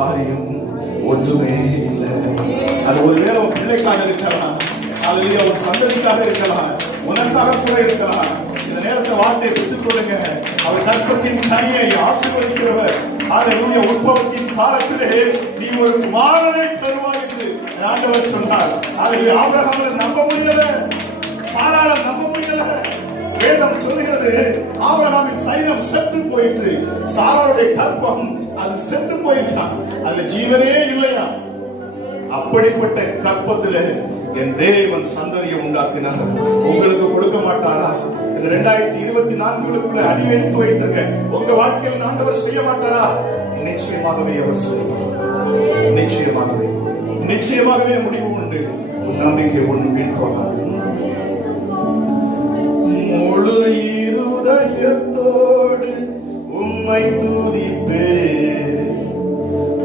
காரியம் ஒன்றுமே இல்லை. அது ஒருவேளை உன் பிள்ளைக்காக இருக்கலாம், அல்லது உன் சந்ததிக்காக இருக்கலாம், உனக்காக கூட இருக்கலாம். இந்த நேரத்தை வார்த்தையை பெற்றுக்கொள்ளுங்க. அவர் கற்பத்தின் கனியை ஆசீர்வதிக்கிறவர். ஹல்லேலூயா. உற்பவத்தின் காலத்திலே நீ ஒரு குமாரனை பெறுவாய் என்று ஆண்டவர் சொன்னார். ஹல்லேலூயா. ஆபிரகாமை நம்ப முடியல, சாராள நம்ப முடியல. வேதம் சொல்லுகிறது ஆபிரகாமின் சரீரம் செத்து போயிற்று, சாராளுடைய கற்பம் அது செத்து போயிடுச்சான், அதுல ஜீவனே இல்லையா. அப்படிப்பட்ட கற்பத்துல என் தேவன் சந்ததியை உண்டாக்கினார். உங்களுக்கு கொடுக்க மாட்டாரா? இந்த 2024 அடி எடுத்து வைத்திருக்க உங்க வாழ்க்கையில் ஆண்டவர் செய்ய மாட்டாரா? நிச்சயமாகவே அவர் செய்வார். நிச்சயமாகவே நிச்சயமாகவே முடிவு உண்டு. உன் நம்பிக்கை ஒன்று வீண் போகாது. முழு இருதயத்தோடு உம்மை துதிப்பேன்,